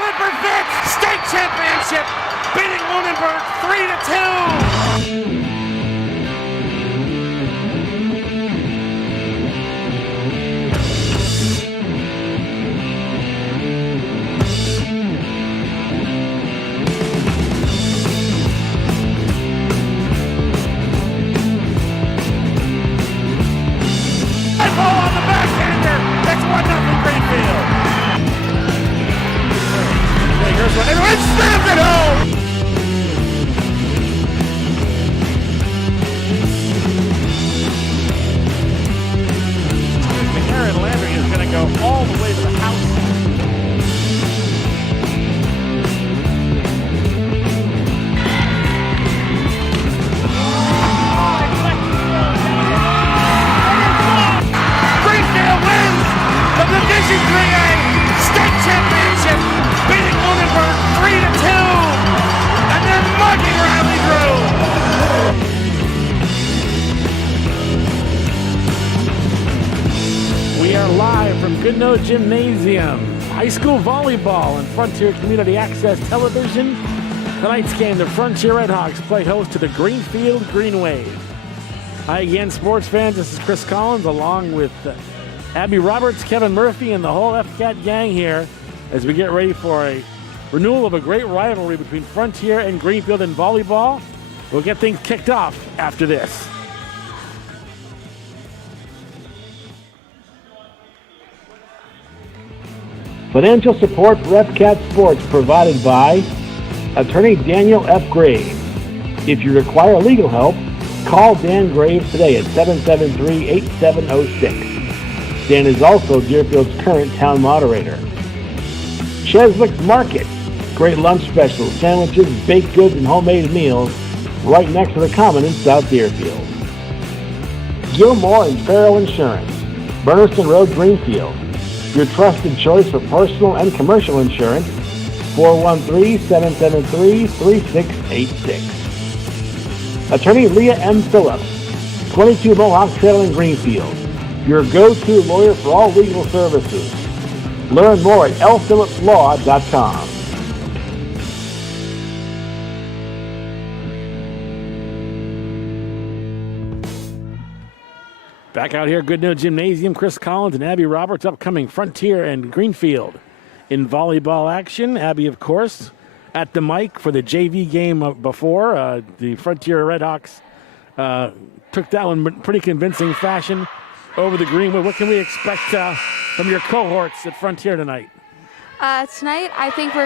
Slipper Fitz, state championship, beating Lunenburg 3-2. On the backhander, that's 1-0 Greenfield. Here's one, and it slams it home. Aaron Landry is going to go all the way to the house. The Division 3A state championship, beating Lunenburg 3-2, and then mugging Riley Grove. We are live from Goodnoe Gymnasium, high school volleyball and Frontier Community Access Television. Tonight's game, the Frontier Redhawks play host to the Greenfield Green Wave. Hi again, sports fans. This is Chris Collins along with Abby Roberts, Kevin Murphy, and the whole FCAT gang here as we get ready for a renewal of a great rivalry between Frontier and Greenfield in volleyball. We'll get things kicked off after this. Financial support for FCAT Sports provided by Attorney Daniel F. Graves. If you require legal help, call Dan Graves today at 773-8706. Dan is also Deerfield's current town moderator. Cheswick's Market. Great lunch specials, sandwiches, baked goods, and homemade meals right next to the Common in South Deerfield. Gilmore and Farrell Insurance. Burniston Road, Greenfield. Your trusted choice for personal and commercial insurance. 413-773-3686. Attorney Leah M. Phillips. 22 Mohawk Trail in Greenfield. Your go-to lawyer for all legal services. Learn more at lphillipslaw.com. Back out here, Goodnoe Gymnasium, Chris Collins and Abby Roberts, upcoming Frontier and Greenfield in volleyball action. Abby, of course, at the mic for the JV game before. The Frontier Redhawks took that one in pretty convincing fashion over the Greenwood. What can we expect from your cohorts at Frontier tonight? Tonight, I think we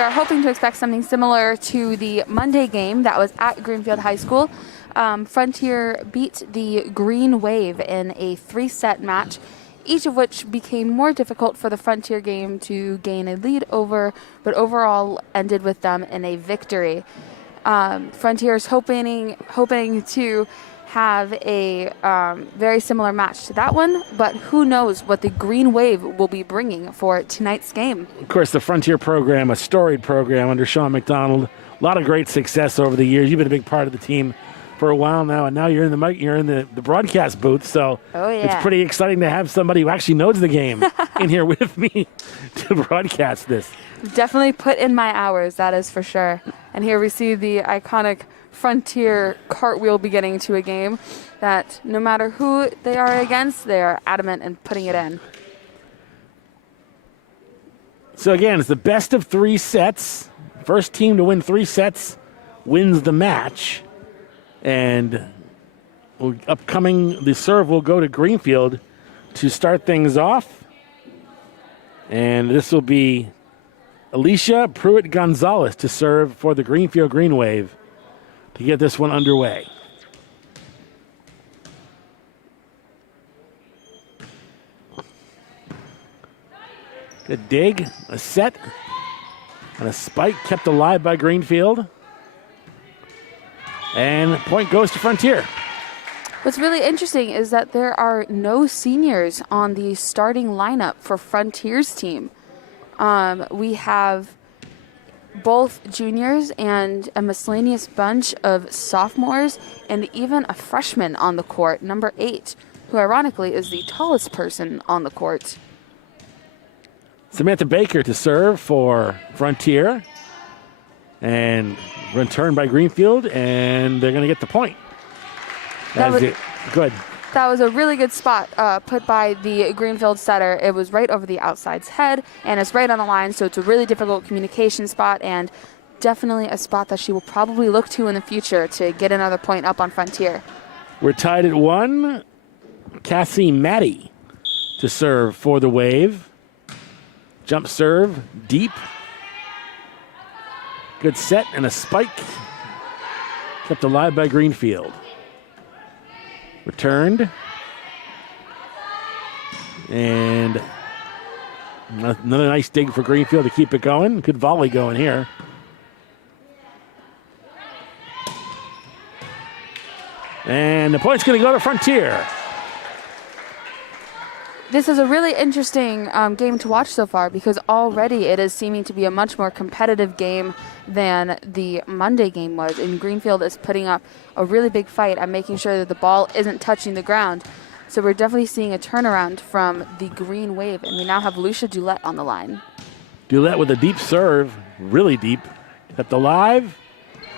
are hoping to expect something similar to the Monday game that was at Greenfield High School. Frontier beat the Green Wave in a 3-set match, each of which became more difficult for the Frontier game to gain a lead over, but overall ended with them in a victory. Frontier is hoping to have a very similar match to that one, but who knows what the Green Wave will be bringing for tonight's game. Of course, the Frontier program, a storied program under Sean McDonald. A lot of great success over the years. You've been a big part of the team for a while now, and now you're in the mic, you're in the broadcast booth, so It's pretty exciting to have somebody who actually knows the game in here with me to broadcast this. Definitely put in my hours, that is for sure. And here we see the iconic Frontier cartwheel beginning to a game that no matter who they are against, they are adamant in putting it in. So again, it's the best of 3 sets. First team to win 3 sets wins the match. And the serve will go to Greenfield to start things off. And this will be Alicia Pruitt-Gonzalez to serve for the Greenfield Green Wave to get this one underway. Good dig, a set, and a spike kept alive by Greenfield. And point goes to Frontier. What's really interesting is that there are no seniors on the starting lineup for Frontier's team. We have both juniors and a miscellaneous bunch of sophomores and even a freshman on the court, number 8, who ironically is the tallest person on the court. Samantha Baker to serve for Frontier. And returned by Greenfield, and they're going to get the point. Good. That was a really good spot put by the Greenfield setter. It was right over the outside's head, and it's right on the line, so it's a really difficult communication spot, and definitely a spot that she will probably look to in the future to get another point up on Frontier. We're tied at 1. Cassie Matty to serve for the Wave. Jump serve, deep. Good set and a spike. Kept alive by Greenfield. Returned. And another nice dig for Greenfield to keep it going. Good volley going here. And the point's going to go to Frontier. This is a really interesting game to watch so far because already it is seeming to be a much more competitive game than the Monday game was. And Greenfield is putting up a really big fight and making sure that the ball isn't touching the ground. So we're definitely seeing a turnaround from the Green Wave. And we now have Lucia Dulett on the line. Dulett with a deep serve, really deep. Kept alive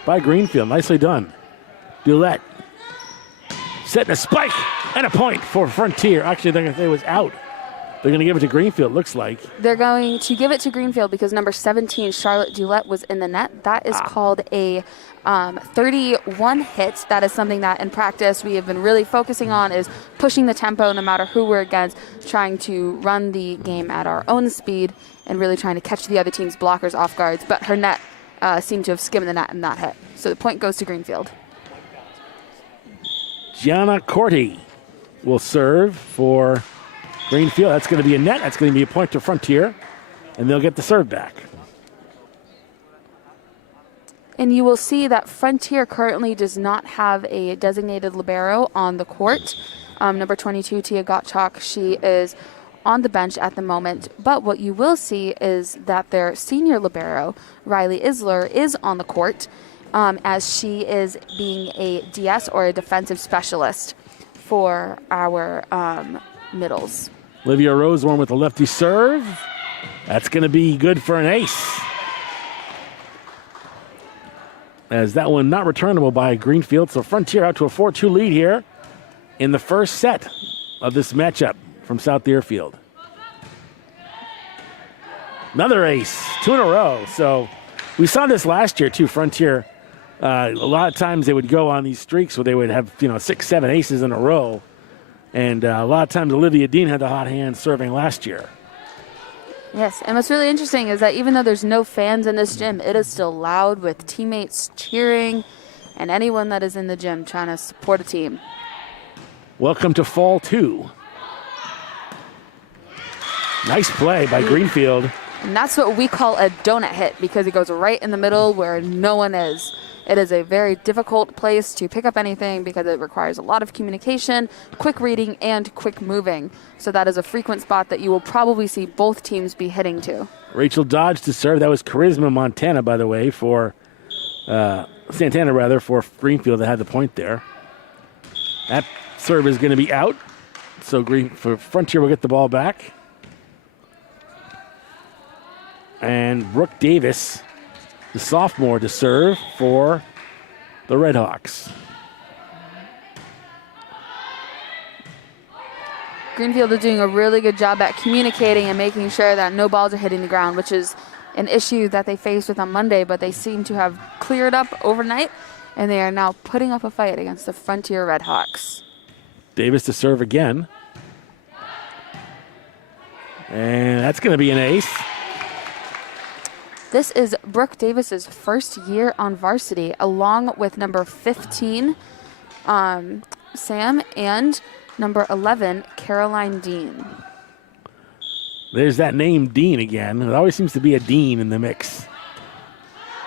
by Greenfield. Nicely done. Dulett setting a spike. And a point for Frontier. Actually, they're going to say it was out. They're going to give it to Greenfield, looks like. They're going to give it to Greenfield because number 17, Charlotte Dulett, was in the net. That is called a 31 hit. That is something that in practice we have been really focusing on, is pushing the tempo no matter who we're against, trying to run the game at our own speed and really trying to catch the other team's blockers off guards. But her net seemed to have skimmed the net and not hit. So the point goes to Greenfield. Gianna Corti will serve for Greenfield. That's going to be a net. That's going to be a point to Frontier, and they'll get the serve back. And you will see that Frontier currently does not have a designated libero on the court. Number 22, Tia Gottschalk, she is on the bench at the moment. But what you will see is that their senior libero, Riley Isler, is on the court as she is being a DS or a defensive specialist for our middles. Olivia Rosewarm with a lefty serve. That's going to be good for an ace. As that one not returnable by Greenfield. So Frontier out to a 4-2 lead here in the first set of this matchup from South Deerfield. Another ace, 2 in a row. So we saw this last year too, Frontier. A lot of times they would go on these streaks where they would have 6, 7 aces in a row. And a lot of times Olivia Dean had the hot hand serving last year. Yes, and what's really interesting is that even though there's no fans in this gym, it is still loud with teammates cheering and anyone that is in the gym trying to support a team. Welcome to Fall 2. Nice play by Greenfield. And that's what we call a donut hit because it goes right in the middle where no one is. It is a very difficult place to pick up anything because it requires a lot of communication, quick reading, and quick moving. So that is a frequent spot that you will probably see both teams be hitting to. Rachel Dodge to serve. That was Charisma Montana, by the way, for Santana, rather, for Greenfield that had the point there. That serve is going to be out. So for Frontier will get the ball back. And Brooke Davis, the sophomore, to serve for the Redhawks. Greenfield is doing a really good job at communicating and making sure that no balls are hitting the ground, which is an issue that they faced with on Monday, but they seem to have cleared up overnight, and they are now putting up a fight against the Frontier Redhawks. Davis to serve again. And that's going to be an ace. This is Brooke Davis's first year on varsity, along with number 15, Sam, and number 11, Caroline Dean. There's that name, Dean, again. There always seems to be a Dean in the mix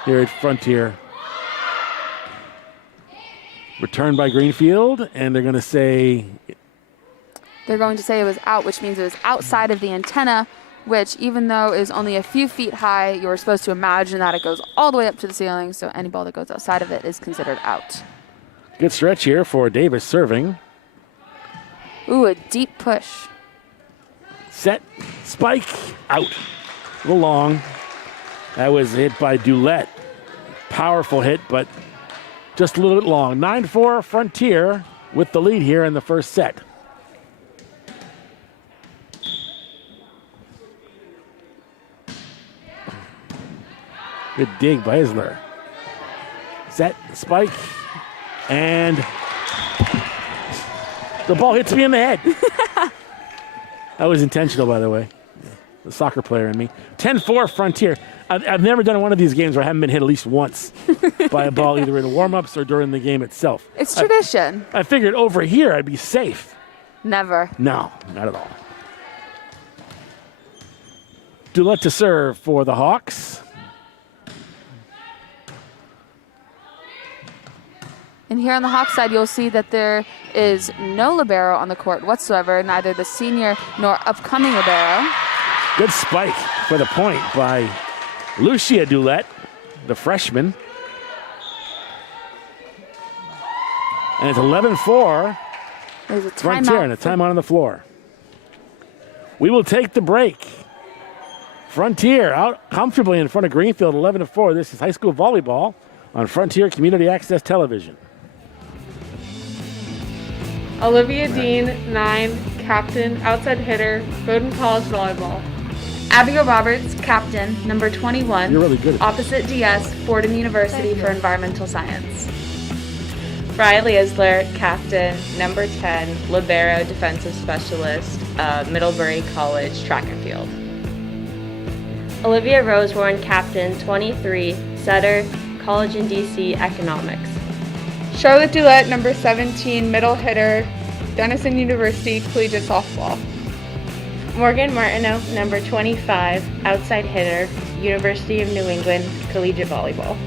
here at Frontier. Returned by Greenfield, and they're going to say... They're going to say it was out, which means it was outside of the antenna, which, even though is only a few feet high, you're supposed to imagine that it goes all the way up to the ceiling, so any ball that goes outside of it is considered out. Good stretch here for Davis serving. Ooh, a deep push. Set, spike, out. A little long. That was hit by Dulett. Powerful hit, but just a little bit long. 9-4 Frontier with the lead here in the first set. Good dig by Isler. Set, spike, and the ball hits me in the head. That was intentional, by the way. The soccer player in me. 10-4 Frontier. I've never done one of these games where I haven't been hit at least once by a ball, either in warm-ups or during the game itself. It's tradition. I figured over here I'd be safe. Never. No, not at all. Dulett to serve for the Hawks. And here on the Hawks side, you'll see that there is no libero on the court whatsoever, neither the senior nor upcoming libero. Good spike for the point by Lucia Dulett, the freshman. And it's 11-4. There's a Frontier and a timeout on the floor. We will take the break. Frontier out comfortably in front of Greenfield, 11-4. This is high school volleyball on Frontier Community Access Television. Olivia Dean, 9, captain, outside hitter, Bowdoin College volleyball. Abigail Roberts, captain, number 21. You're really good at opposite DS, Fordham University for environmental science. Riley Isler, captain, number 10, libero, defensive specialist, Middlebury College track and field. Olivia Rosewarn, captain, 23, setter, college in DC, economics. Charlotte Dulett, number 17, middle hitter, Denison University collegiate softball. Morgan Martineau, number 25, outside hitter, University of New England collegiate volleyball.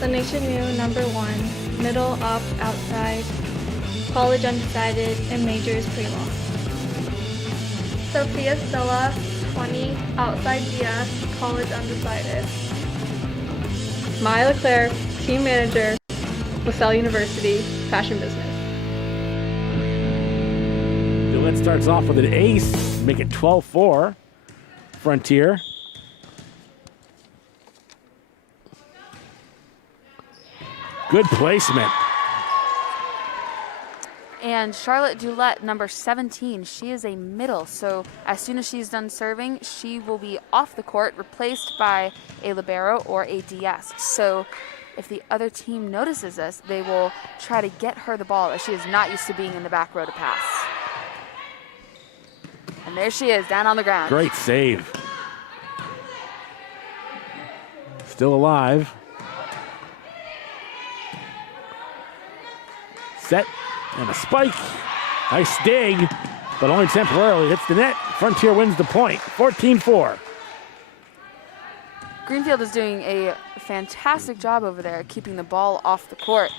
Lanisha New, number 1, middle up, outside, college undecided, and majors primo. Sophia Stella, 20, outside DS, college undecided. Maya Leclerc, team manager, LaSalle University, fashion business. Dulett starts off with an ace, make it 12-4. Frontier. Good placement. And Charlotte Dulett, number 17, she is a middle. So as soon as she's done serving, she will be off the court, replaced by a libero or a DS. So if the other team notices this, they will try to get her the ball, as she is not used to being in the back row to pass. And there she is, down on the ground. Great save. Still alive. Set and a spike. Nice dig, but only temporarily hits the net. Frontier wins the point, 14-4. Greenfield is doing a fantastic job over there, keeping the ball off the court.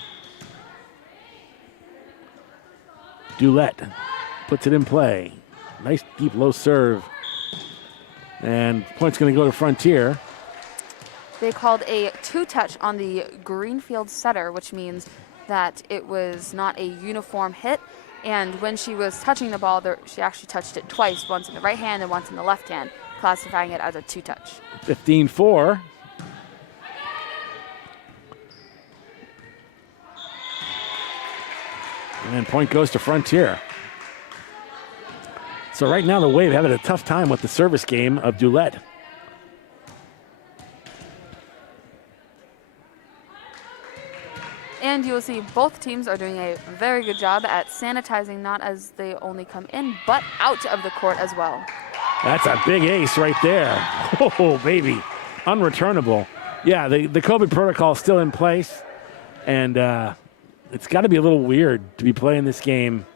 Dulett puts it in play. Nice deep low serve. And point's going to go to Frontier. They called a two-touch on the Greenfield setter, which means that it was not a uniform hit. And when she was touching the ball, she actually touched it twice, once in the right hand and once in the left hand, classifying it as a two-touch. 15-4. And point goes to Frontier. So right now the Wave having a tough time with the service game of Dulett. And you will see both teams are doing a very good job at sanitizing, not as they only come in, but out of the court as well. That's a big ace right there. Oh, baby. Unreturnable. Yeah, the COVID protocol is still in place. And it's got to be a little weird to be playing this game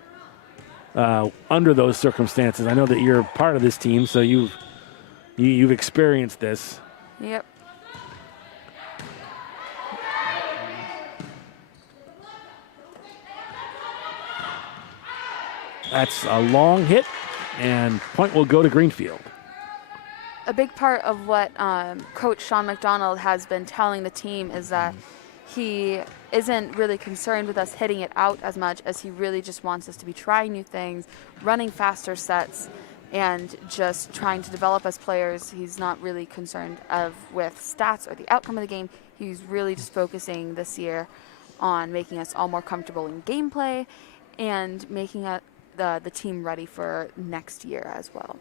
under those circumstances. I know that you're part of this team, so you've experienced this. Yep. That's a long hit, and point will go to Greenfield. A big part of what Coach Sean McDonald has been telling the team is that he isn't really concerned with us hitting it out as much as he really just wants us to be trying new things, running faster sets, and just trying to develop as players. He's not really concerned with stats or the outcome of the game. He's really just focusing this year on making us all more comfortable in gameplay and making the team ready for next year as well.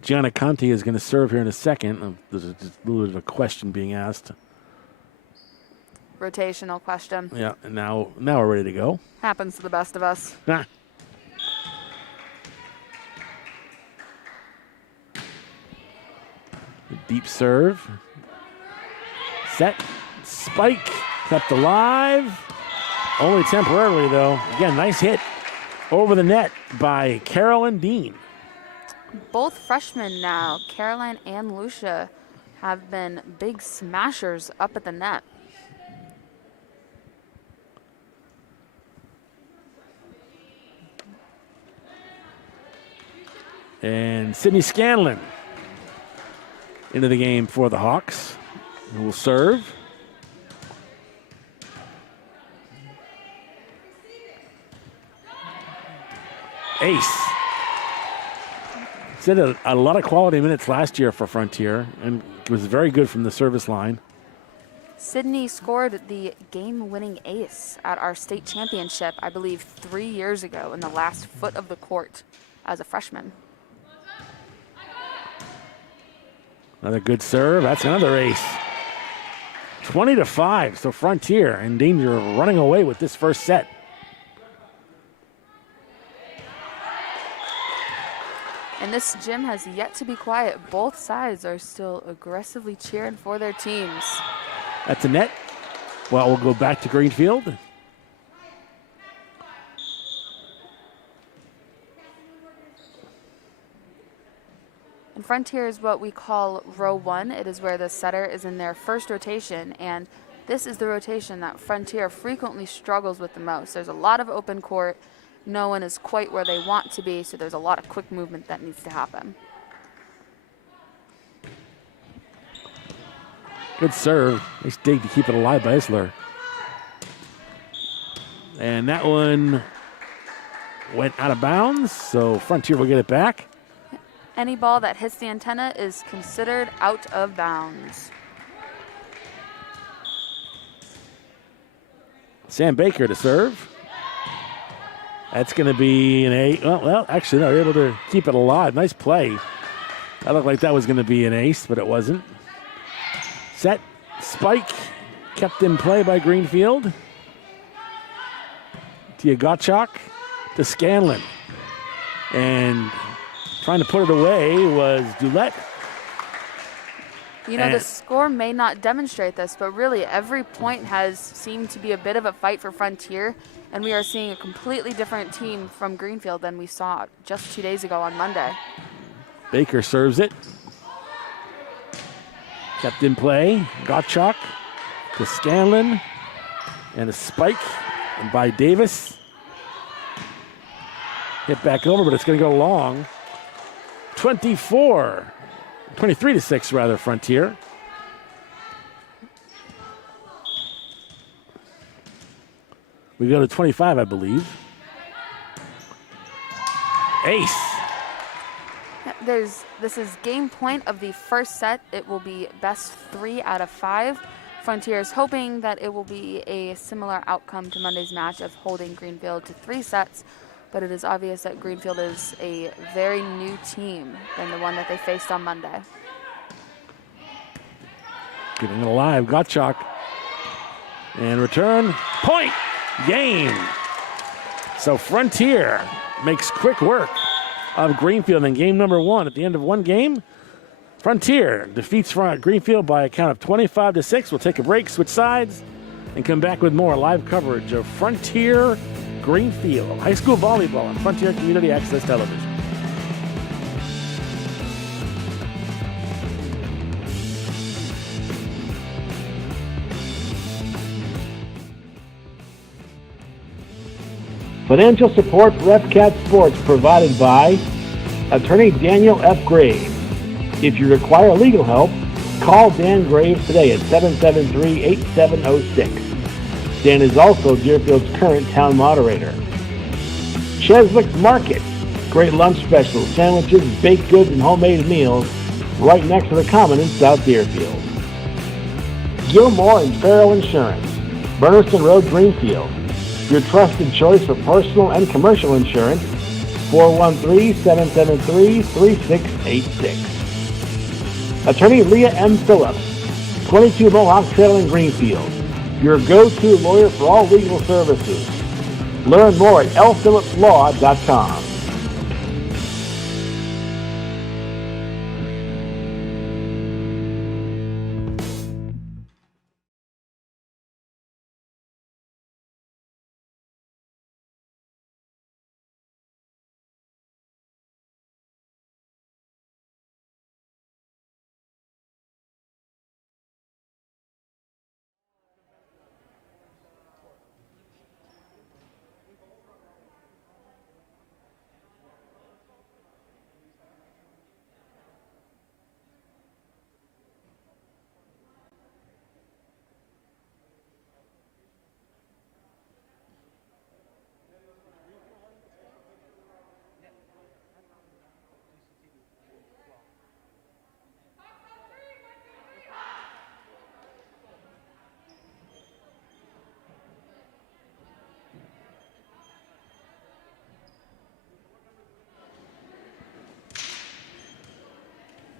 Gianna Conti is going to serve here in a second. There's just a little bit of a question being asked. Rotational question. Yeah, and now we're ready to go. Happens to the best of us. Ah. Deep serve. Set. Spike. Kept alive. Only temporarily, though. Again, nice hit over the net by Carolyn Dean. Both freshmen now, Caroline and Lucia, have been big smashers up at the net. And Sydney Scanlon into the game for the Hawks, who will serve. Ace. Did a lot of quality minutes last year for Frontier and was very good from the service line. Sydney scored the game-winning ace at our state championship, I believe, 3 years ago in the last foot of the court as a freshman. Another good serve. That's another ace. 20-5. So Frontier in danger of running away with this first set. And this gym has yet to be quiet. Both sides are still aggressively cheering for their teams. That's a net. Well, we'll go back to Greenfield. And Frontier is what we call row one. It is where the setter is in their first rotation, and this is the rotation that Frontier frequently struggles with the most. There's a lot of open court. No one is quite where they want to be, so there's a lot of quick movement that needs to happen. Good serve. Nice dig to keep it alive by Isler. And that one went out of bounds, so Frontier will get it back. Any ball that hits the antenna is considered out of bounds. Sam Baker to serve. That's going to be an ace. Well, actually, no, they're able to keep it alive. Nice play. That looked like that was going to be an ace, but it wasn't. Set, spike, kept in play by Greenfield. Tiagotchak to Scanlon. And trying to put it away was Dulett. You know, the score may not demonstrate this, but really every point has seemed to be a bit of a fight for Frontier, and we are seeing a completely different team from Greenfield than we saw just 2 days ago on Monday. Baker serves it. Kept in play. Gottschalk to Scanlon. And a spike by Davis. Hit back over, but it's going to go long. 23-6 rather, Frontier. We go to 25, I believe. Ace. This is game point of the first set. It will be best 3 out of 5. Frontier is hoping that it will be a similar outcome to Monday's match of holding Greenfield to 3 sets, but it is obvious that Greenfield is a very new team than the one that they faced on Monday. Keeping it alive, Gottschalk. And return, point, game. So Frontier makes quick work of Greenfield in game number 1. At the end of one game, Frontier defeats Greenfield by a count of 25-6. We'll take a break, switch sides, and come back with more live coverage of Frontier Greenfield high school volleyball on Frontier Community Access Television. Financial support for FCAT Sports provided by Attorney Daniel F. Graves. If you require legal help, call Dan Graves today at 773-8706. Dan is also Deerfield's current town moderator. Cheswick Market, Great lunch specials, sandwiches, baked goods, and homemade meals right next to the Common in South Deerfield. Gilmore and Farrell Insurance, Burniston Road, Greenfield. Your trusted choice for personal and commercial insurance, 413-773-3686. Attorney Leah M. Phillips, 22 Mohawk Trail in Greenfield. Your go-to lawyer for all legal services. Learn more at lphillipslaw.com.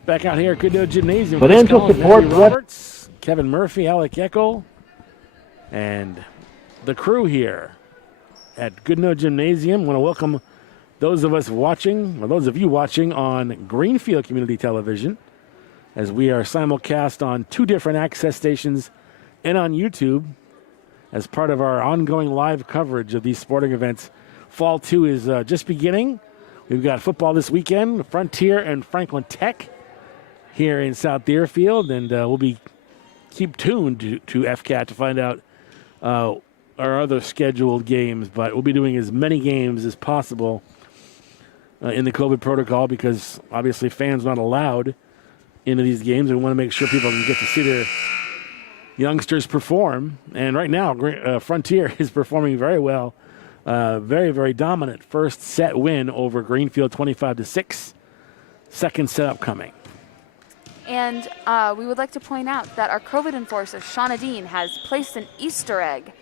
Back out here at Goodnoe Gymnasium. Financial Chris Collins, support, Matthew Roberts, Kevin Murphy, Alec Eckel, and the crew here at Goodnoe Gymnasium. I want to welcome those of us watching, or those of you watching on Greenfield Community Television, as we are simulcast on 2 different access stations and on YouTube as part of our ongoing live coverage of these sporting events. Fall 2 is just beginning. We've got football this weekend, Frontier and Franklin Tech here in South Deerfield, and we'll be keep tuned to FCAT to find out our other scheduled games, but we'll be doing as many games as possible in the COVID protocol because obviously fans not allowed into these games. We want to make sure people can get to see their youngsters perform, and right now Frontier is performing very well. Very, very dominant first set win over Greenfield 25-6. Second set upcoming. And we would like to point out that our COVID enforcer, Shauna Dean, has placed an Easter egg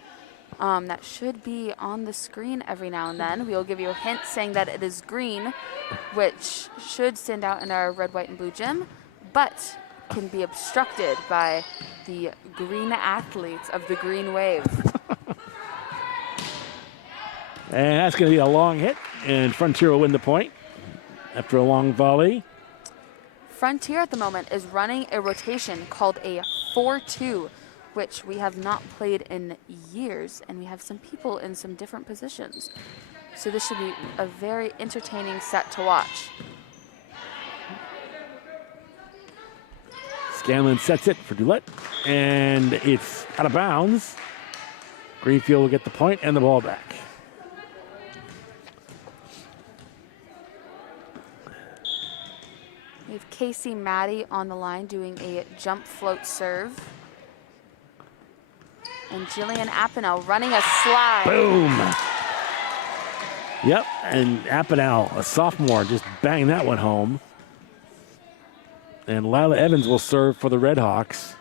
that should be on the screen every now and then. We will give you a hint saying that it is green, which should stand out in our red, white, and blue gym, but can be obstructed by the green athletes of the Green Wave. And that's going to be a long hit, and Frontier will win the point after a long volley. Frontier at the moment is running a rotation called a 4-2, which we have not played in years, and we have some people in some different positions. So this should be a very entertaining set to watch. Scanlon sets it for Dulett, and it's out of bounds. Greenfield will get the point and the ball back. We have Casey Maddie on the line doing a jump float serve. And Jillian Apineau running a slide. Boom. Yep, and Apineau, a sophomore, just banged that one home. And Lila Evans will serve for the Redhawks.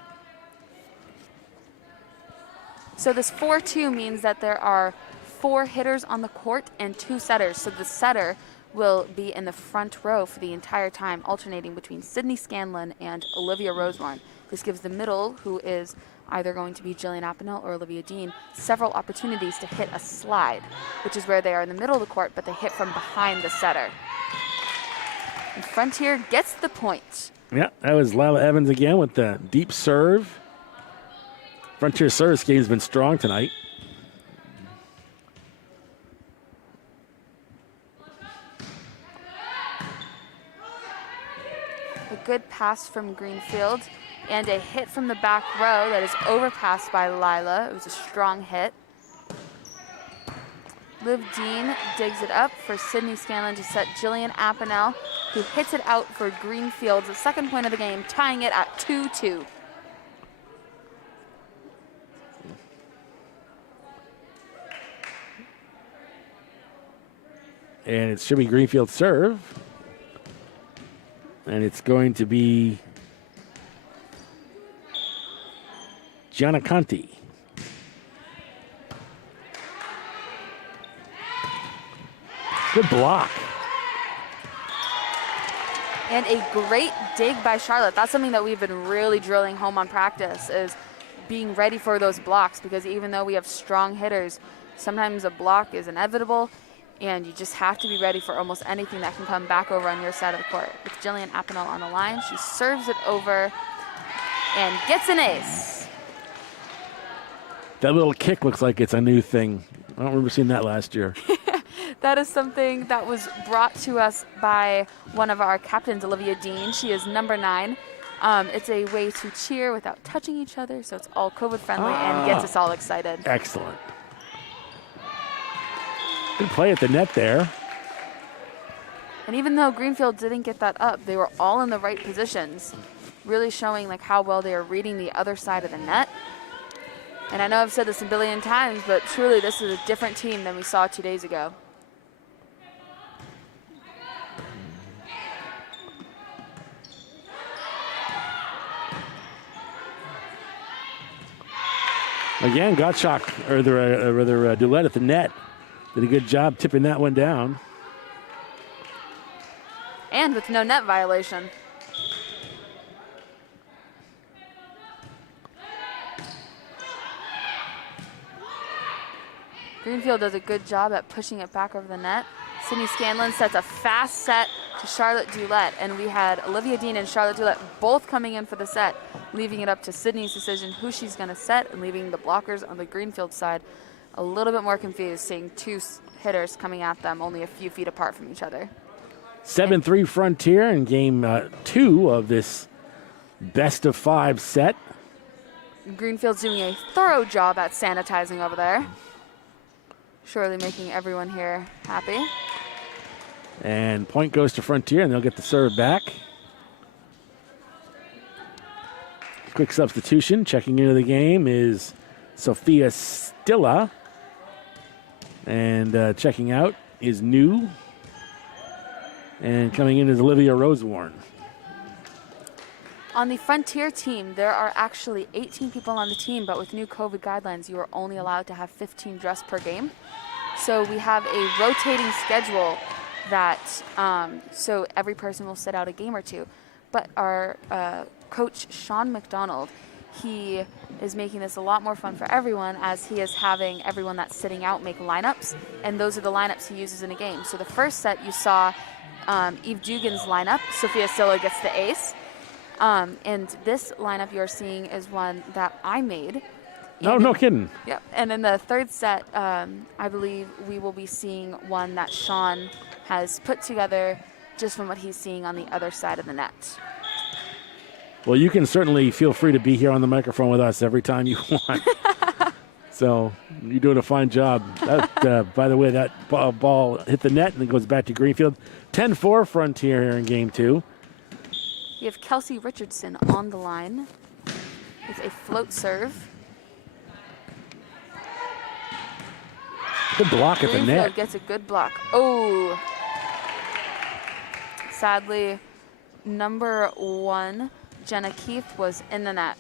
So this 4-2 means that there are 4 hitters on the court and 2 setters. So the setter will be in the front row for the entire time, alternating between Sydney Scanlon and Olivia Rosemorn. This gives the middle, who is either going to be Jillian Apineau or Olivia Dean, several opportunities to hit a slide, which is where they are in the middle of the court, but they hit from behind the setter. And Frontier gets the point. Yeah, that was Lila Evans again with the deep serve. Frontier service game has been strong tonight. A good pass from Greenfield and a hit from the back row that is overpassed by Lila. It was a strong hit. Liv Dean digs it up for Sydney Scanlon to set Jillian Apineau, who hits it out for Greenfield's second point of the game, tying it at 2-2. And it should be Greenfield serve. And it's going to be Giannaconti. Good block. And a great dig by Charlotte. That's something that we've been really drilling home on practice, is being ready for those blocks, because even though we have strong hitters, sometimes a block is inevitable, and you just have to be ready for almost anything that can come back over on your side of the court. With Jillian Apenal on the line, she serves it over and gets an ace. That little kick looks like it's a new thing. I don't remember seeing that last year. That is something that was brought to us by one of our captains, Olivia Dean. She is number 9. It's a way to cheer without touching each other, so it's all COVID friendly and gets us all excited. Excellent. Good play at the net there. And even though Greenfield didn't get that up, they were all in the right positions, really showing like how well they are reading the other side of the net. And I know I've said this a billion times, but truly this is a different team than we saw 2 days ago. Again, Gottschalk, or rather Dulett at the net. Did a good job tipping that one down. And with no net violation. Greenfield does a good job at pushing it back over the net. Sydney Scanlon sets a fast set to Charlotte Dulett, and we had Olivia Dean and Charlotte Dulett both coming in for the set, leaving it up to Sydney's decision who she's going to set, and leaving the blockers on the Greenfield side a little bit more confused, seeing two hitters coming at them only a few feet apart from each other. 7-3 Frontier in game 2 of this best-of-5 set. Greenfield's doing a thorough job at sanitizing over there. Surely making everyone here happy. And point goes to Frontier, and they'll get the serve back. Quick substitution. Checking into the game is Sophia Stilla. And checking out is New. And coming in is Olivia Rosewarn. On the Frontier team, there are actually 18 people on the team, but with new COVID guidelines, you are only allowed to have 15 dress per game. So we have a rotating schedule that, so every person will sit out a game or two. But our coach, Sean McDonald, he is making this a lot more fun for everyone, as he is having everyone that's sitting out make lineups, and those are the lineups he uses in a game. So the first set you saw Eve Dugan's lineup. Sophia Stilla gets the ace. And this lineup you're seeing is one that I made. No kidding. Yep. And in the third set, I believe we will be seeing one that Sean has put together just from what he's seeing on the other side of the net. Well, you can certainly feel free to be here on the microphone with us every time you want. So you're doing a fine job. That, by the way, that ball hit the net and it goes back to Greenfield. 10-4 Frontier here in game 2. We have Kelsey Richardson on the line with a float serve. Good block at the net. Greenfield gets a good block. Oh. Sadly, number 1, Jenna Keith, was in the net.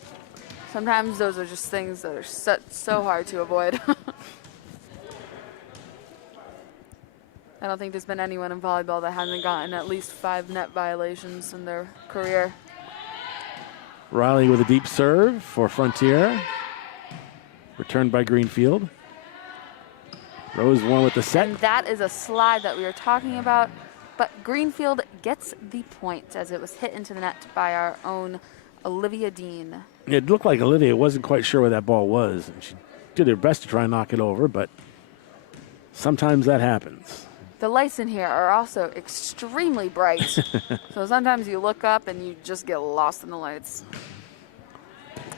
Sometimes those are just things that are so hard to avoid. I don't think there's been anyone in volleyball that hasn't gotten at least 5 net violations in their career. Riley with a deep serve for Frontier. Returned by Greenfield. Rose won with the set. And that is a slide that we were talking about. But Greenfield gets the point as it was hit into the net by our own Olivia Dean. It looked like Olivia wasn't quite sure where that ball was. She did her best to try and knock it over, but sometimes that happens. The lights in here are also extremely bright. So sometimes you look up and you just get lost in the lights.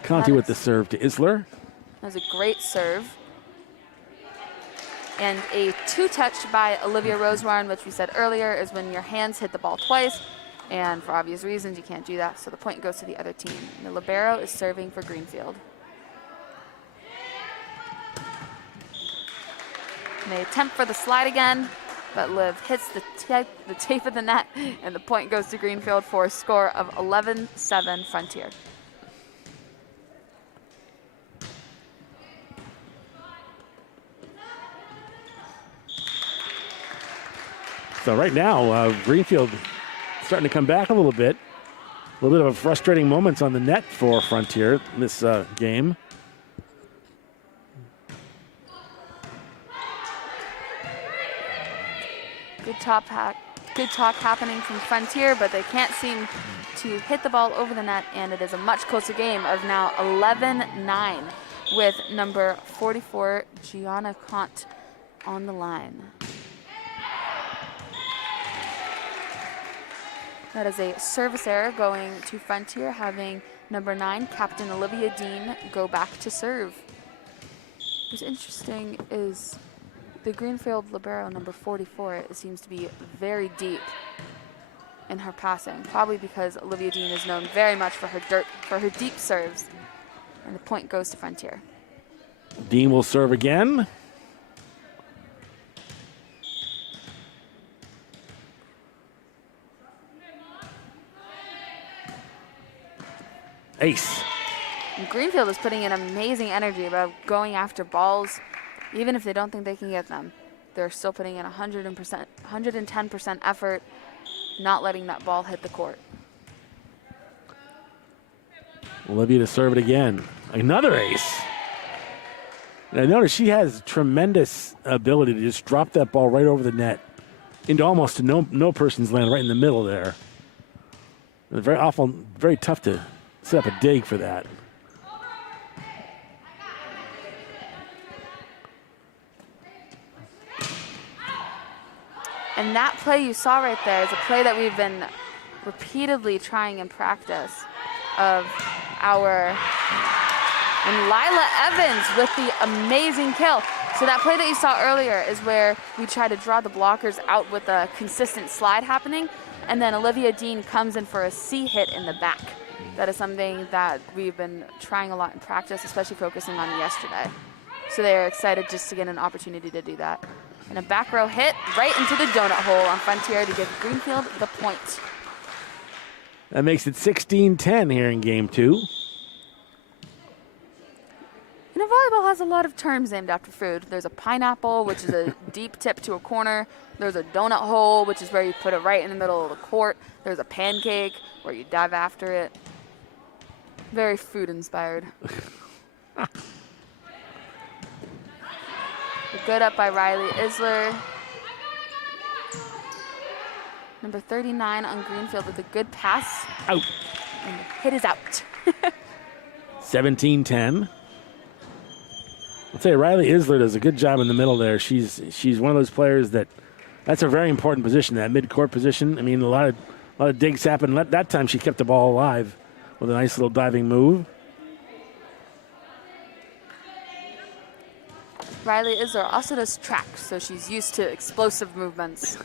Conti with the serve to Isler. That was a great serve. And a 2-touch by Olivia Rosewarn, which we said earlier is when your hands hit the ball twice. And for obvious reasons, you can't do that. So the point goes to the other team. And the libero is serving for Greenfield. And they attempt for the slide again. but Liv hits the tape of the net, and the point goes to Greenfield for a score of 11-7 Frontier. So right now, Greenfield starting to come back a little bit. A little bit of frustrating moments on the net for Frontier in this game. Good talk happening from Frontier, but they can't seem to hit the ball over the net, and it is a much closer game of now 11-9 with number 44, Gianna Kant, on the line. That is a service error going to Frontier, having number 9, Captain Olivia Dean, go back to serve. What's interesting is the Greenfield libero, number 44, it seems to be very deep in her passing, probably because Olivia Dean is known very much for her deep serves, and the point goes to Frontier. Dean will serve again. Ace. And Greenfield is putting in amazing energy about going after balls, even if they don't think they can get them. They're still putting in 110% effort, not letting that ball hit the court. Olivia to serve it again. Another ace. And I notice she has tremendous ability to just drop that ball right over the net into almost no person's land, right in the middle there. And very tough to set up a dig for that. And that play you saw right there is a play that we've been repeatedly trying in practice of and Lila Evans with the amazing kill. So that play that you saw earlier is where we try to draw the blockers out with a consistent slide happening, and then Olivia Dean comes in for a C hit in the back. That is something that we've been trying a lot in practice, especially focusing on yesterday. So they are excited just to get an opportunity to do that. And a back row hit right into the donut hole on Frontier to give Greenfield the point. That makes it 16-10 here in game 2. You know, volleyball has a lot of terms named after food. There's a pineapple, which is a deep tip to a corner. There's a donut hole, which is where you put it right in the middle of the court. There's a pancake, where you dive after it. Very food-inspired. Good up by Riley Isler. Number 39 on Greenfield with a good pass. Out. And the hit is out. 17-10. I'll tell you, Riley Isler does a good job in the middle there. She's one of those players that's a very important position, that mid-court position. I mean, a lot of digs happened. That time she kept the ball alive with a nice little diving move. Riley Isler also does track, so she's used to explosive movements.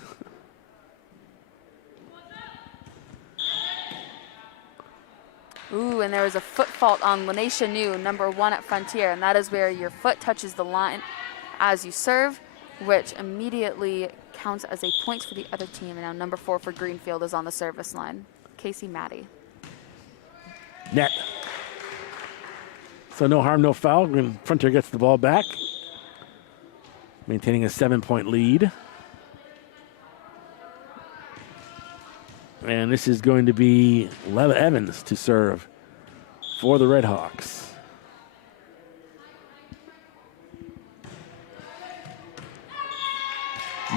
Ooh, and there was a foot fault on Lanisha New, number 1 at Frontier, and that is where your foot touches the line as you serve, which immediately counts as a point for the other team. And now number 4 for Greenfield is on the service line, Casey Maddie. Net. So no harm, no foul. Frontier gets the ball back, maintaining a 7-point lead. And this is going to be Lila Evans to serve for the Redhawks.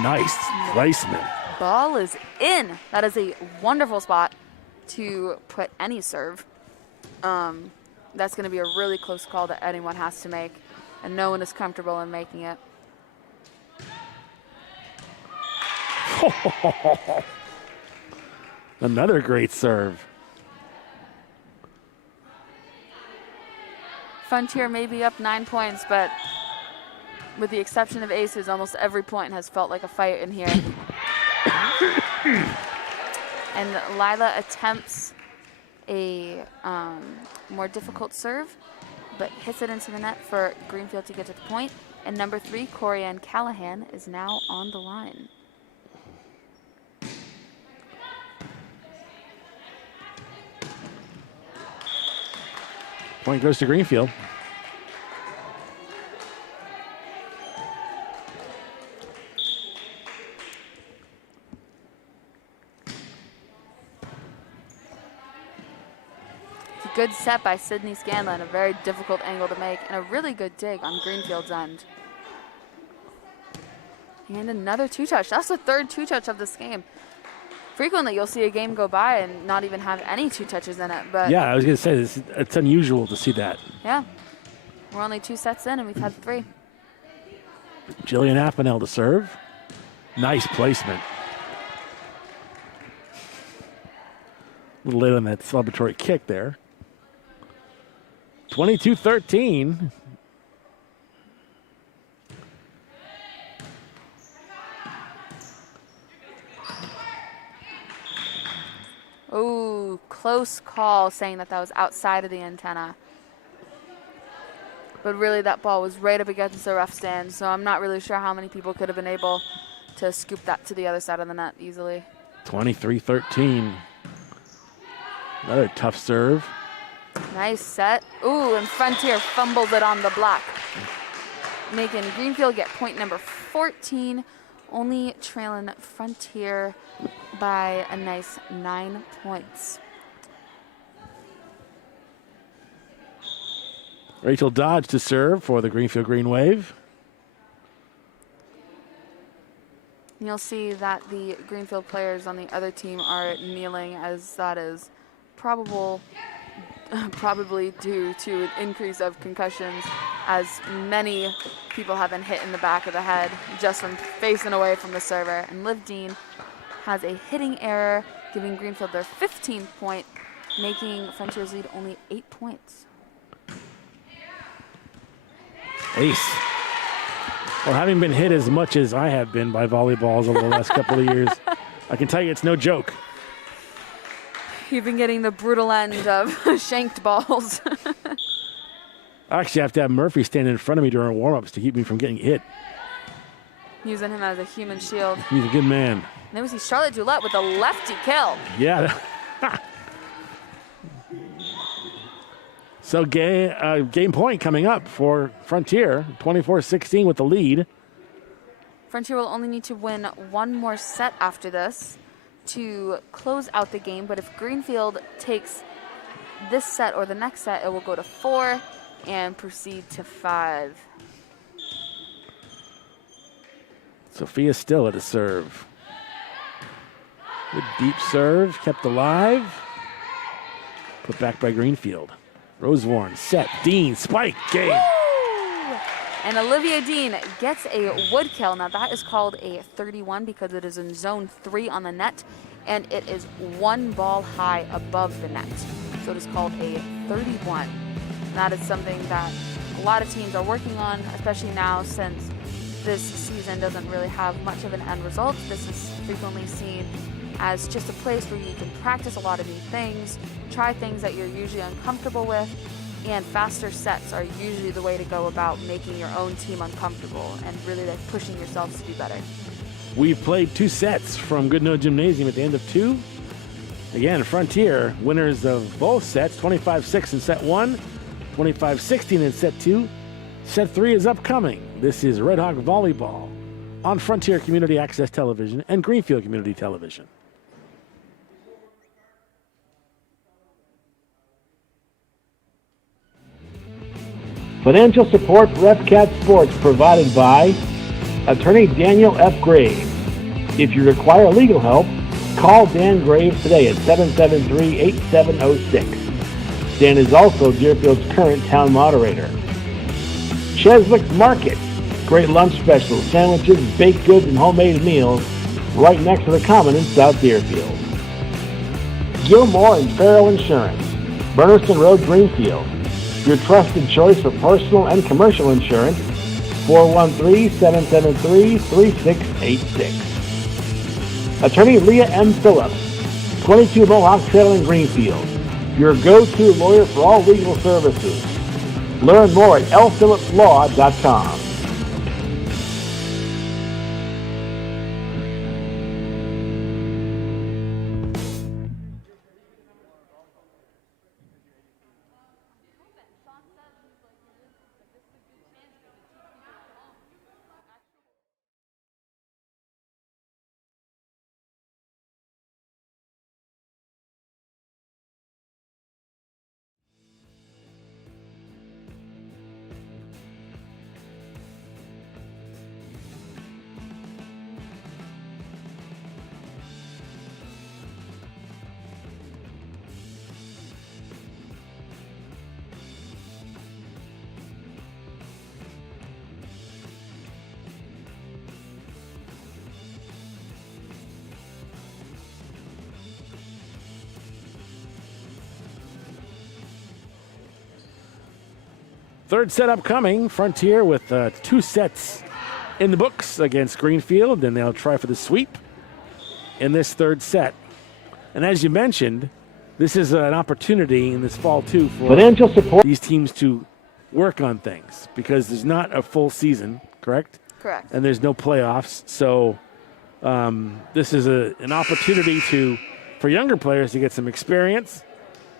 Nice placement. Ball is in. That is a wonderful spot to put any serve. That's going to be a really close call that anyone has to make, and no one is comfortable in making it. Another great serve. Frontier may be up 9 points, but with the exception of aces, almost every point has felt like a fight in here. And Lila attempts a more difficult serve, but hits it into the net for Greenfield to get to the point. And number 3, Corianne Callahan, is now on the line. Point goes to Greenfield. It's a good set by Sydney Scanlon, a very difficult angle to make, and a really good dig on Greenfield's end. And another two-touch. That's the third two-touch of this game. Frequently, you'll see a game go by and not even have any two-touches in it. But Yeah, I was going to say, it's unusual to see that. yeah, we're only 2 sets in, and we've had 3. Jillian Aspinall to serve. Nice placement. A little late on that celebratory kick there. 22-13. Ooh, close call saying that was outside of the antenna. But really, that ball was right up against the ref stand, so I'm not really sure how many people could have been able to scoop that to the other side of the net easily. 23-13. Another tough serve. Nice set. Ooh, and Frontier fumbled it on the block, making Greenfield get point number 14, only trailing Frontier by a nice 9 points. Rachel Dodge to serve for the Greenfield Green Wave. You'll see that the Greenfield players on the other team are kneeling, as that is probably due to an increase of concussions, as many people have been hit in the back of the head just from facing away from the server. And Liv Dean has a hitting error, giving Greenfield their 15th point, making Frontier's lead only 8 points. Ace. Well, having been hit as much as I have been by volleyballs over the last couple of years, I can tell you it's no joke. You've been getting the brutal end of shanked balls. I actually have to have Murphy stand in front of me during warm-ups to keep me from getting hit. Using him as a human shield. He's a good man. And then we see Charlotte Dulett with a lefty kill. Yeah. So game point coming up for Frontier, 24-16 with the lead. Frontier will only need to win one more set after this to close out the game, but if Greenfield takes this set or the next set, it will go to 4 and proceed to 5. Sophia Still at a serve. Good deep serve, kept alive. Put back by Greenfield. Rosewarn, set, Dean, spike, game. Woo! And Olivia Dean gets a wood kill. Now that is called a 31 because it is in zone 3 on the net, and it is 1 ball high above the net. So it is called a 31. And that is something that a lot of teams are working on, especially now since this season doesn't really have much of an end result. This is frequently seen as just a place where you can practice a lot of new things, try things that you're usually uncomfortable with, and faster sets are usually the way to go about making your own team uncomfortable and really like pushing yourselves to do better. We've played 2 sets from Goodnoe Gymnasium at the end of 2. Again, Frontier, winners of both sets, 25-6 in set 1, 25-16 in set 2. Set 3 is upcoming. This is Red Hawk Volleyball on Frontier Community Access Television and Greenfield Community Television. Financial support for FCAT Sports provided by Attorney Daniel F. Graves. If you require legal help, call Dan Graves today at 773-8706. Dan is also Deerfield's current town moderator. Cheswick's Market. Great lunch specials, sandwiches, baked goods, and homemade meals right next to the Common in South Deerfield. Gilmore and Farrell Insurance. Burniston Road, Greenfield. Your trusted choice for personal and commercial insurance, 413-773-3686. Attorney Leah M. Phillips, 22 Mohawk Trail in Greenfield, your go-to lawyer for all legal services. Learn more at lphillipslaw.com. Third set upcoming. Frontier with 2 sets in the books against Greenfield, and they'll try for the sweep in this third set. And as you mentioned, this is an opportunity in this fall, too, for Financial support. these teams to work on things because there's not a full season, correct? Correct. And there's no playoffs. So this is an opportunity for younger players to get some experience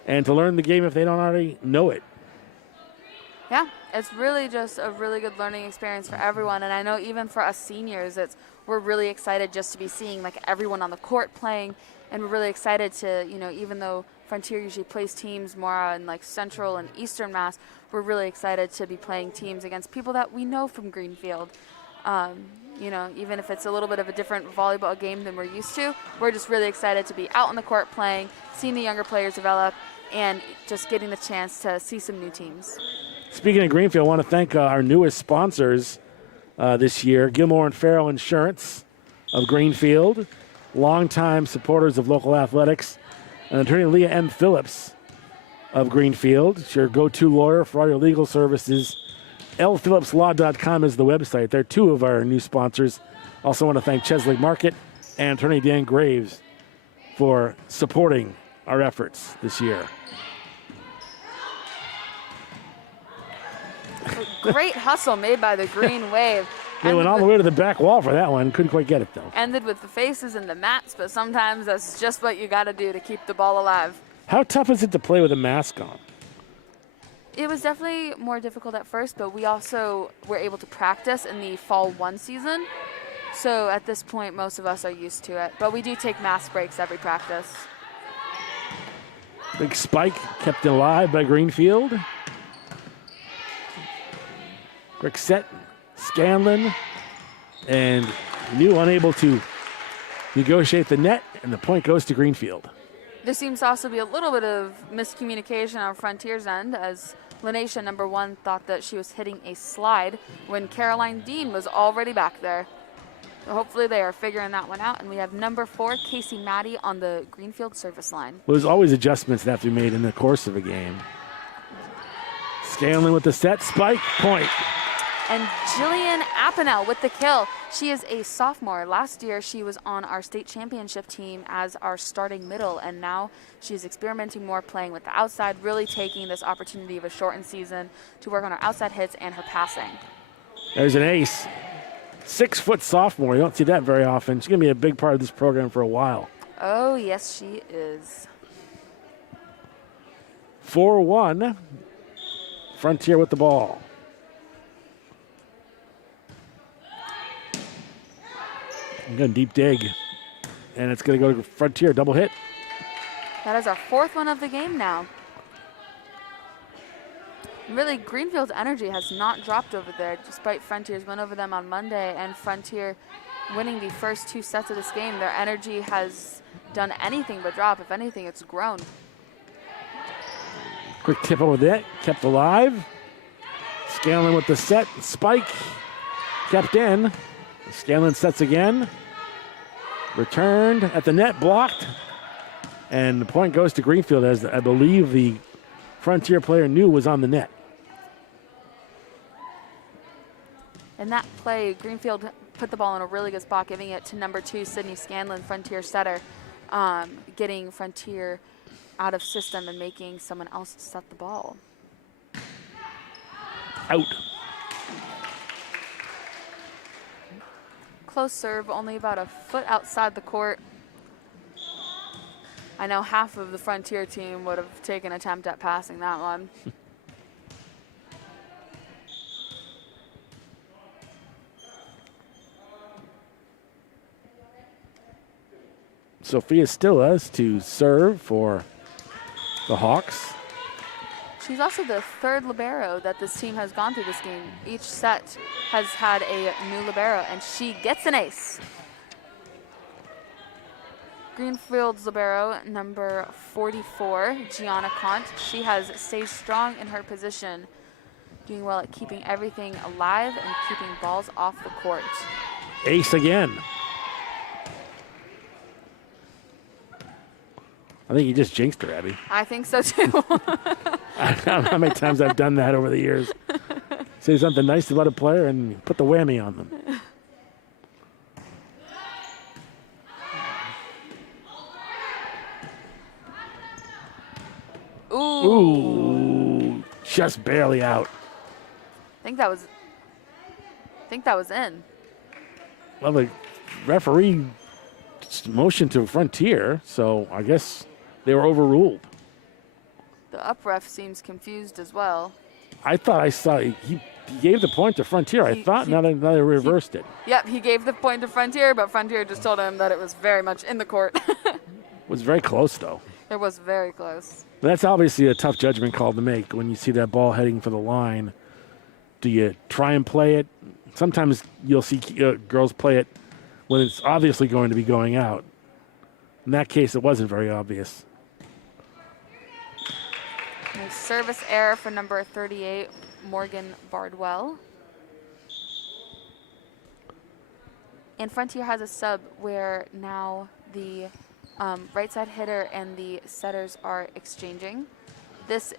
and to learn the game if they don't already know it. Yeah, it's really just a really good learning experience for everyone. And I know even for us seniors, we're really excited just to be seeing like everyone on the court playing. And we're really excited to, even though Frontier usually plays teams more in like Central and Eastern Mass, we're really excited to be playing teams against people that we know from Greenfield. Even if it's a little bit of a different volleyball game than we're used to, we're just really excited to be out on the court playing, seeing the younger players develop, and just getting the chance to see some new teams. Speaking of Greenfield, I want to thank our newest sponsors this year, Gilmore and Farrell Insurance of Greenfield, longtime supporters of local athletics, and attorney Leah M. Phillips of Greenfield. It's your go-to lawyer for all your legal services. lphillipslaw.com is the website. They're 2 of our new sponsors. Also want to thank Chesley Market and attorney Dan Graves for supporting our efforts this year. Great hustle made by the Green Wave. They went all the way to the back wall for that one. Couldn't quite get it, though. Ended with the faces and the mats, but sometimes that's just what you got to do to keep the ball alive. How tough is it to play with a mask on? It was definitely more difficult at first, but we also were able to practice in the fall 1 season. So at this point, most of us are used to it. But we do take mask breaks every practice. Big spike kept alive by Greenfield. Quick set, Scanlon, and New unable to negotiate the net, and the point goes to Greenfield. There seems to also be a little bit of miscommunication on Frontier's end, as Lanesha, number 1, thought that she was hitting a slide when Caroline Dean was already back there. So hopefully they are figuring that one out, and we have number 4, Casey Maddie, on the Greenfield service line. Well, there's always adjustments that have to be made in the course of a game. Scanlon with the set, spike, point. And Jillian Apanel with the kill. She is a sophomore. Last year, she was on our state championship team as our starting middle, and now she's experimenting more, playing with the outside, really taking this opportunity of a shortened season to work on her outside hits and her passing. There's an ace. 6-foot sophomore. You don't see that very often. She's going to be a big part of this program for a while. Oh, yes, she is. 4-1. Frontier with the ball. I'm going to deep dig, and it's going to go to Frontier, double hit. That is our 4th one of the game now. Really, Greenfield's energy has not dropped over there, despite Frontier's win over them on Monday and Frontier winning the first 2 sets of this game. Their energy has done anything but drop. If anything, it's grown. Quick tip over that, kept alive. Scanlon with the set, spike, kept in. Scanlon sets again. Returned at the net, blocked. And the point goes to Greenfield, as I believe the Frontier player knew was on the net. In that play, Greenfield put the ball in a really good spot, giving it to number 2, Sydney Scanlon, Frontier setter, getting Frontier out of system and making someone else set the ball. Out. Close serve, only about a foot outside the court. I know half of the Frontier team would have taken an attempt at passing that one. Sophia Stillas to serve for the Hawks. She's also the 3rd libero that this team has gone through this game. Each set has had a new libero, and she gets an ace. Greenfield's libero, number 44, Gianna Kant. She has stayed strong in her position, doing well at keeping everything alive and keeping balls off the court. Ace again. I think you just jinxed her, Abby. I think so too. I don't know how many times I've done that over the years. say something nice about a player and put the whammy on them. Ooh, just barely out. I think that was in. Well, the referee motioned to Frontier, so I guess they were overruled. The up ref seems confused as well. I thought I saw he gave the point to Frontier. Now they reversed it. Yep, he gave the point to Frontier, but Frontier just told him that it was very much in the court. It was very close, though. It was very close. But that's obviously a tough judgment call to make when you see that ball heading for the line. Do you try and play it? Sometimes you'll see girls play it when it's obviously going to be going out. In that case, it wasn't very obvious. A service error for number 38, Morgan Bardwell. And Frontier has a sub where now the right side hitter and the setters are exchanging. This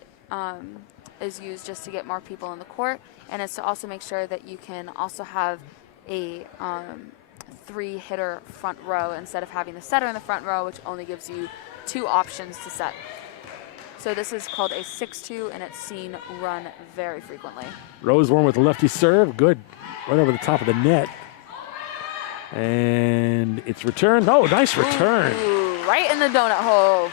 is used just to get more people in the court, and it's to also make sure that you can also have a 3-hitter front row instead of having the setter in the front row, which only gives you 2 options to set. So this is called a 6-2, and it's seen run very frequently. Rosewarne with a lefty serve. Good. Right over the top of the net. And it's returned. Oh, nice return. Ooh, right in the donut hole.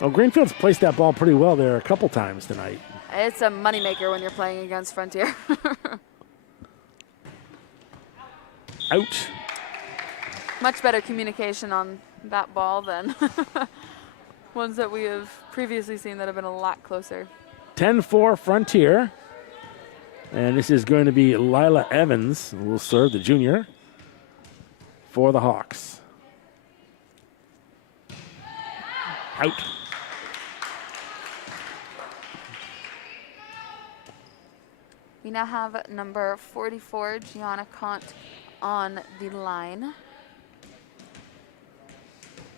Well, Greenfield's placed that ball pretty well there a couple times tonight. It's a moneymaker when you're playing against Frontier. Ouch. Much better communication on that ball than ones that we have previously seen that have been a lot closer. 10-4 Frontier. And this is going to be Lila Evans, who will serve, the junior, for the Hawks. Out. We now have number 44, Gianna Kant, on the line.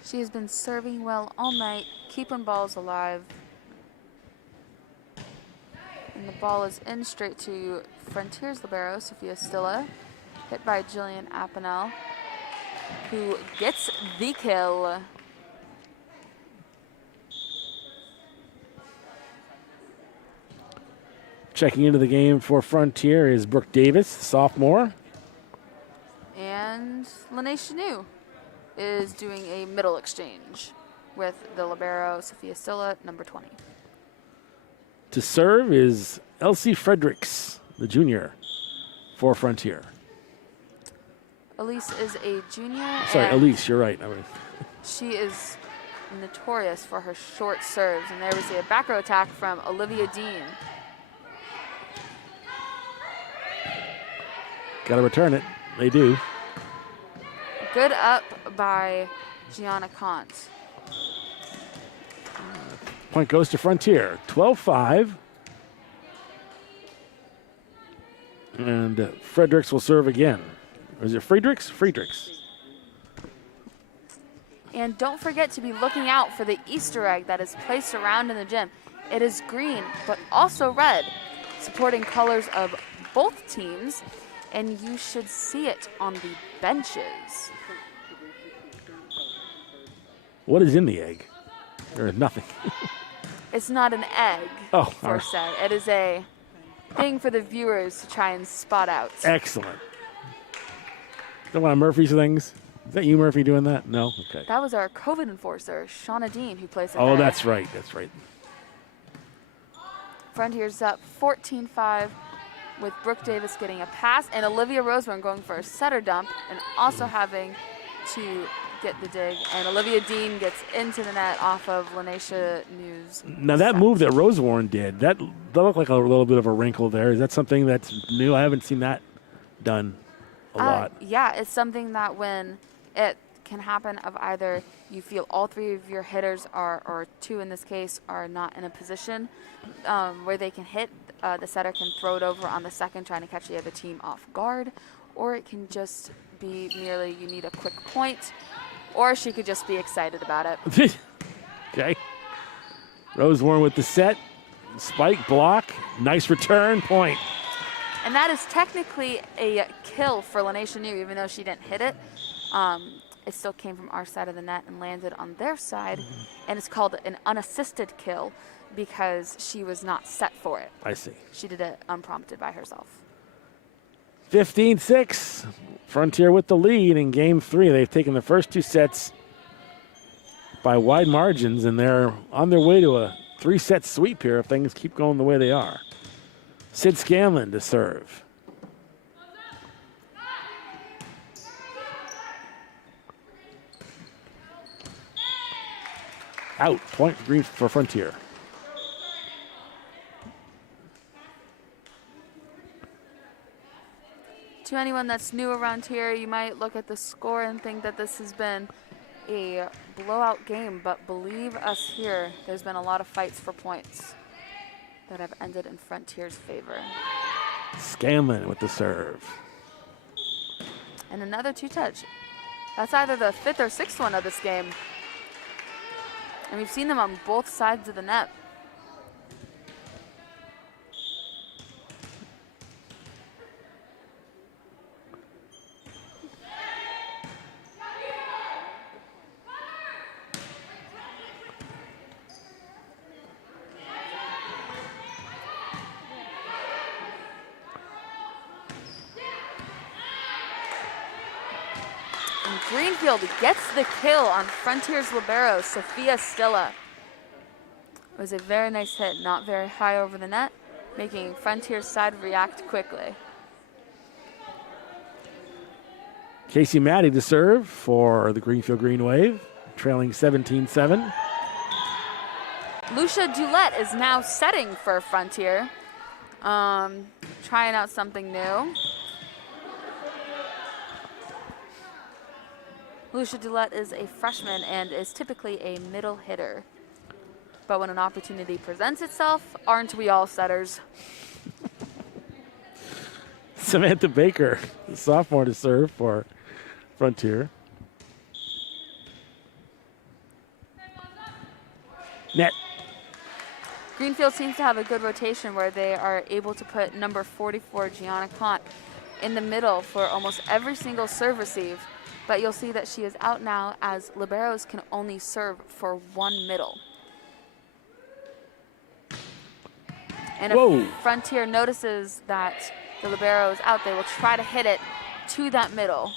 She has been serving well all night, keeping balls alive. And the ball is in straight to Frontier's libero, Sophia Stilla, hit by Jillian Apanel, who gets the kill. Checking into the game for Frontier is Brooke Davis, sophomore. And Lene Chanu is doing a middle exchange with the libero, Sophia Stilla, number 20. To serve is Elsie Fredericks, the junior, for Frontier. Elise is a junior. Sorry, Elise, you're right. She is notorious for her short serves. And there we see a back row attack from Olivia Dean. Got to return it. They do. Good up by Gianna Kant. Point goes to Frontier. 12-5. And Fredericks will serve again. Or is it Friedrichs? Friedrichs. And don't forget to be looking out for the Easter egg that is placed around in the gym. It is green, but also red, supporting colors of both teams. And you should see it on the benches. What is in the egg? There is nothing. It's not an egg, Oh, per se. It is a thing for the viewers to try and spot out. Excellent. Don't want Murphy's things? Is that you, Murphy, doing that? No? Okay. That was our COVID enforcer, Shauna Dean, who plays in Oh, there. that's right. That's right. Frontier's up 14-5 with Brooke Davis getting a pass and Olivia Roseburn going for a setter dump and also having to get the dig. And Olivia Dean gets into the net off of Lanesha News. Now, that move that Rosewarne did, that looked like a little bit of a wrinkle there. Is that something that's new? I haven't seen that done a lot. Yeah, it's something that when it can happen of either you feel all 3 of your hitters are, or 2 in this case, are not in a position where they can hit, the setter can throw it over on the second trying to catch the other team off guard, or it can just be merely you need a quick point, or she could just be excited about it. Okay. Rosewarne with the set. Spike, block, nice return, point. And that is technically a kill for Lanesha New, even though she didn't hit it. It still came from our side of the net and landed on their side. And it's called an unassisted kill because she was not set for it. I see. She did it unprompted by herself. 15-6. Frontier with the lead in game 3. They've taken the first 2 sets by wide margins, and they're on their way to a 3-set sweep here if things keep going the way they are. Sid Scanlon to serve. Out, point green for Frontier. To anyone that's new around here, you might look at the score and think that this has been a blowout game, but believe us here, there's been a lot of fights for points that have ended in Frontier's favor. Scanlon with the serve. And another 2-touch. That's either the 5th or 6th one of this game. And we've seen them on both sides of the net. Greenfield gets the kill on Frontier's libero, Sophia Stilla. It was a very nice hit, not very high over the net, making Frontier's side react quickly. Casey Maddie to serve for the Greenfield Green Wave, trailing 17-7. Lucia Dulett is now setting for Frontier, trying out something new. Lucia Dulett is a freshman and is typically a middle hitter. But when an opportunity presents itself, aren't we all setters? Samantha Baker, the sophomore to serve for Frontier. Net. Greenfield seems to have a good rotation where they are able to put number 44, Gianna Kant, in the middle for almost every single serve receive. But you'll see that she is out now as liberos can only serve for one middle. And if Frontier notices that the libero is out, they will try to hit it to that middle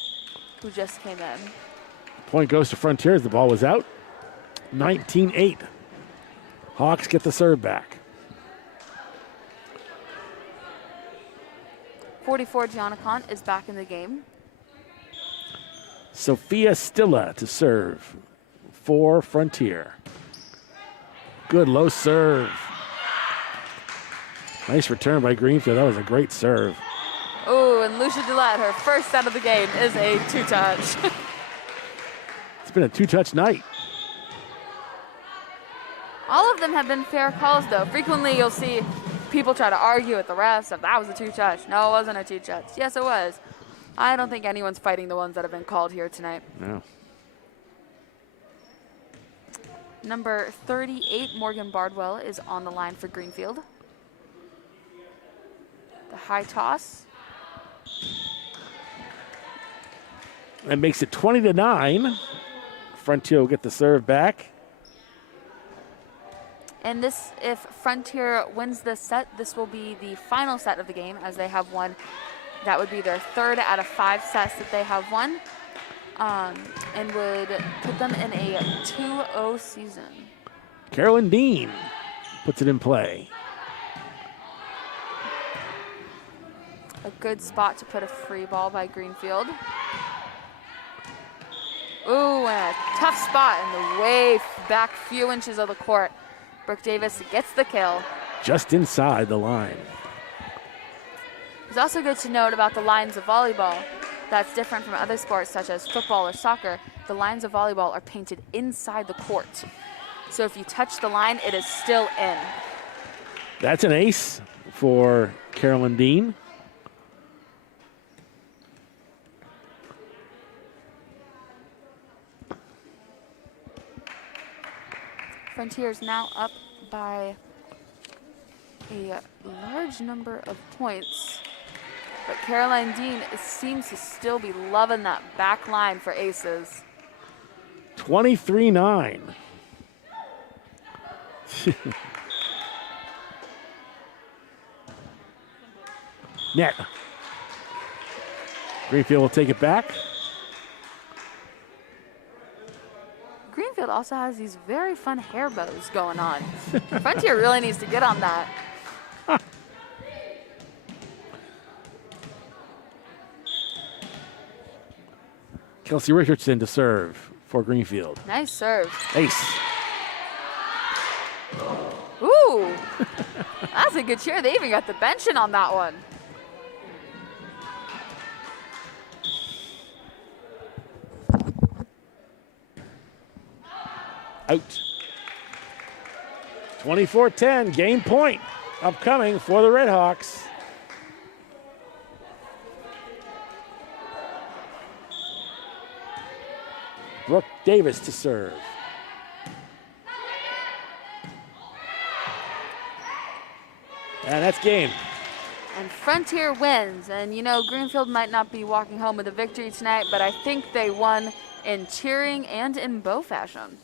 who just came in. Point goes to Frontier as the ball was out. 19-8. Hawks get the serve back. 44 Gianna Kant is back in the game. Sophia Stilla to serve for Frontier. Good low serve. Nice return by Greenfield. That was a great serve. Oh, and Lucia Dulett, her first set of the game is a 2-touch. It's been a 2-touch night. All of them have been fair calls, though. Frequently, you'll see people try to argue with the refs if that was a 2-touch. No, it wasn't a 2-touch. Yes, it was. I don't think anyone's fighting the ones that have been called here tonight. No. Number 38, Morgan Bardwell, is on the line for Greenfield. The high toss. That makes it 20-9. Frontier will get the serve back. And this, if Frontier wins this set, this will be the final set of the game as they have won. That would be their 3rd out of 5 sets that they have won, and would put them in a 2-0 season. Carolyn Dean puts it in play. A good spot to put a free ball by Greenfield. Ooh, and a tough spot in the way back few inches of the court. Brooke Davis gets the kill. Just inside the line. It's also good to note about the lines of volleyball. That's different from other sports such as football or soccer. The lines of volleyball are painted inside the court. So if you touch the line, it is still in. That's an ace for Carolyn Dean. Frontier's now up by a large number of points. But Caroline Dean seems to still be loving that back line for aces. 23-9. Net. Greenfield will take it back. Greenfield also has these very fun hair bows going on. Frontier really needs to get on that. Kelsey Richardson to serve for Greenfield. Nice serve. Ace. Ooh, that's a good cheer. They even got the benching on that one. Out. 24-10, game point upcoming for the Redhawks. Brooke Davis to serve. And that's game. And Frontier wins. And you know, Greenfield might not be walking home with a victory tonight, but I think they won in cheering and in bow fashion.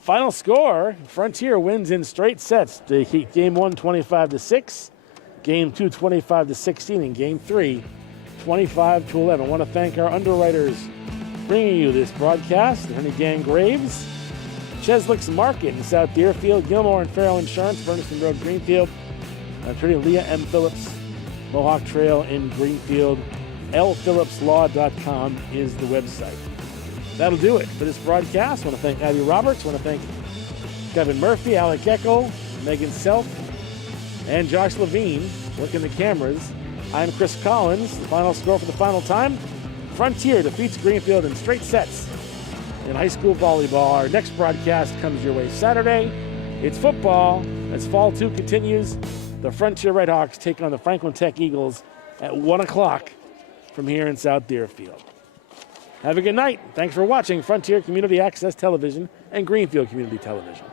Final score, Frontier wins in straight sets. They keep game 1 25-6, game 2 25-16, and game 3 25-11. I want to thank our underwriters bringing you this broadcast. Attorney Dan Graves, Cheslick's Market in South Deerfield, Gilmore and Farrell Insurance, Bernison Road, Greenfield, Attorney Leah M. Phillips, Mohawk Trail in Greenfield. lphillipslaw.com is the website. That'll do it for this broadcast. I want to thank Abby Roberts. I want to thank Kevin Murphy, Alec Eckel, Megan Self, and Josh Levine working the cameras. I'm Chris Collins. The final score for the final time, Frontier defeats Greenfield in straight sets in high school volleyball. Our next broadcast comes your way Saturday. It's football as Fall 2 continues. The Frontier Redhawks take on the Franklin Tech Eagles at 1 o'clock from here in South Deerfield. Have a good night. Thanks for watching Frontier Community Access Television and Greenfield Community Television.